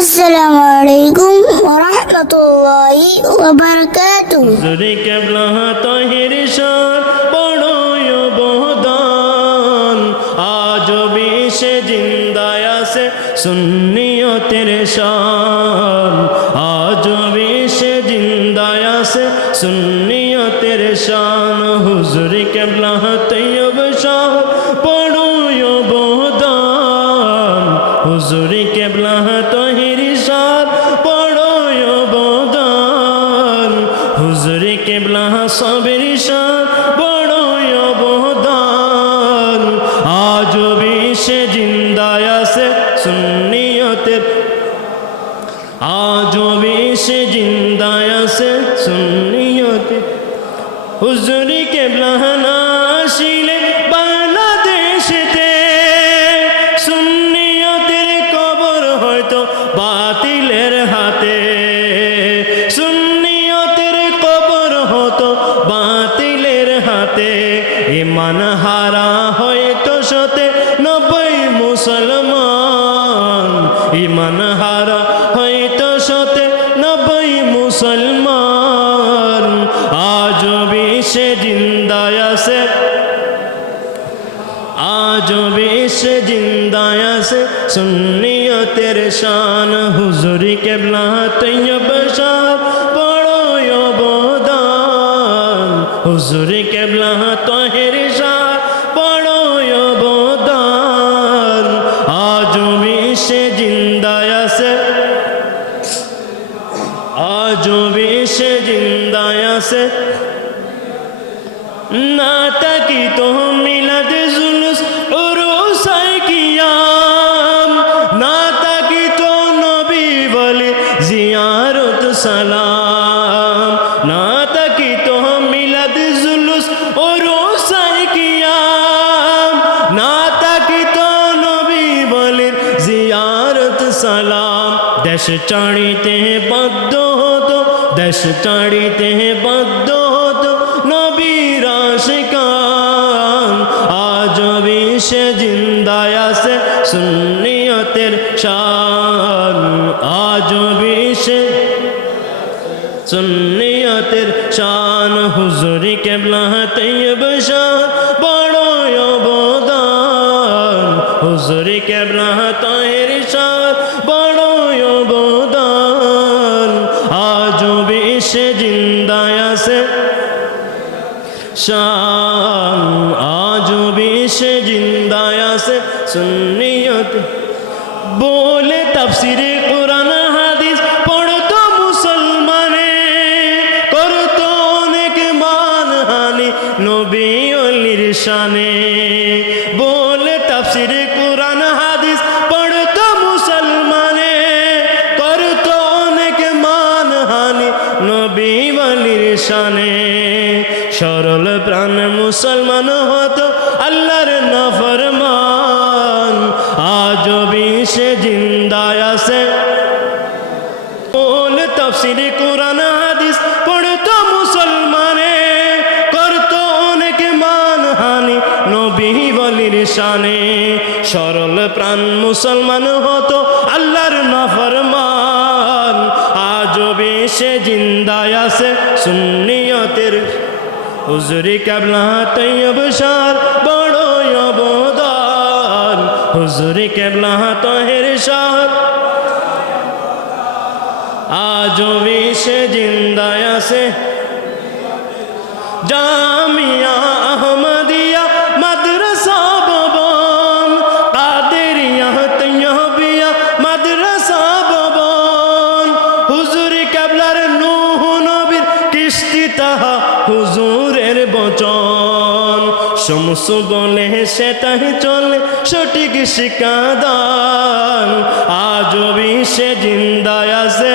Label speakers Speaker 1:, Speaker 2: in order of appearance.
Speaker 1: السلام عليكم ورحمة الله وبركاته
Speaker 2: হুজুরি কেবলা তহির সার বড়ই অবদান আজ বিশে জিন্দায় আছে সুন্নিয়তের শান আজ বিশে জিন্দায় আছে সুন্নিয়তের শান হুজুরি কেবলা কেবলা সবের বড়ই অবদান। আজ বিশ্বে জিন্দায় আছে সুন্নিয়তের। আজ বিশ্বে জিন্দায় আছে সুন্নিয়তের। হুজুরি কেবলা সুন্নিয়তের কবর হয়তো বাতিলের ইমান হারা হয়তো সতে নব্বই মুসলমান। ইমান হারা হয়তো সতে নব্বই মুসলমান। আজ বিশ্বে জিন্দায় আজ বিশ্বে জিন্দায় আছে। সুন্নিয়তের শান হুজুরি কেবলা তৈয়ব শাহ। হুজুরি কেবলা তহের শাহ বড় অবদান। আজ জিন্দায় আছে। জিন্দায় আছে। না তাকি তো মিলাদ জুলুস উরুসাই কিয়াম। না তাকি তো নবী বলে, জিয়ারত সালাম। দেশ চাড়িতে বদ্ধ হতো দেশ চাড়িতে বদ্ধ হতো নবীর আশিকান আজ বিশ্বে জিন্দায় আছে সুন্নিয়তের শান আজ বিশ্বে সুন্নিয়তের শান হুজুরি কেবলা তৈয়ব শাহ বড় অবদান হুজুরি কেবলা তহের শাহ বড় অবদান। আজ বিশ্বে জিন্দায় আছে। শান আজ বিশ্বে জিন্দায় আছে। সুন্নিয়ত, বলে তাফসিরে কোরআন, হাদিস পড়তো মুসলমানে করতো অনেক মানহানি নবী অলির শানে। বলে তাফসিরে কোরআন শানে। সরল প্রাণ মুসলমান হতো আল্লাহর নফরমান। আজ বিশ্বে জিন্দায় তফসির কোরআন হাদিস মুসলমানে অনেক নবী বলির শানে। সরল প্রাণ মুসলমান হতো আল্লাহর নফরমান। বিশ্বে জিন্দায় আছে সুন্নিয়তের। হুজুরি কেবলা তৈয়ব সার বড় অবদান। হুজুরি কেবলা তহের সার আজ বিশ্বে জিন্দায় আছে। জামিয়া হুজুরের বচন। সমস সে তাহি চলে সঠিক শিকাদান আজবি সে জিন্দায় আছে।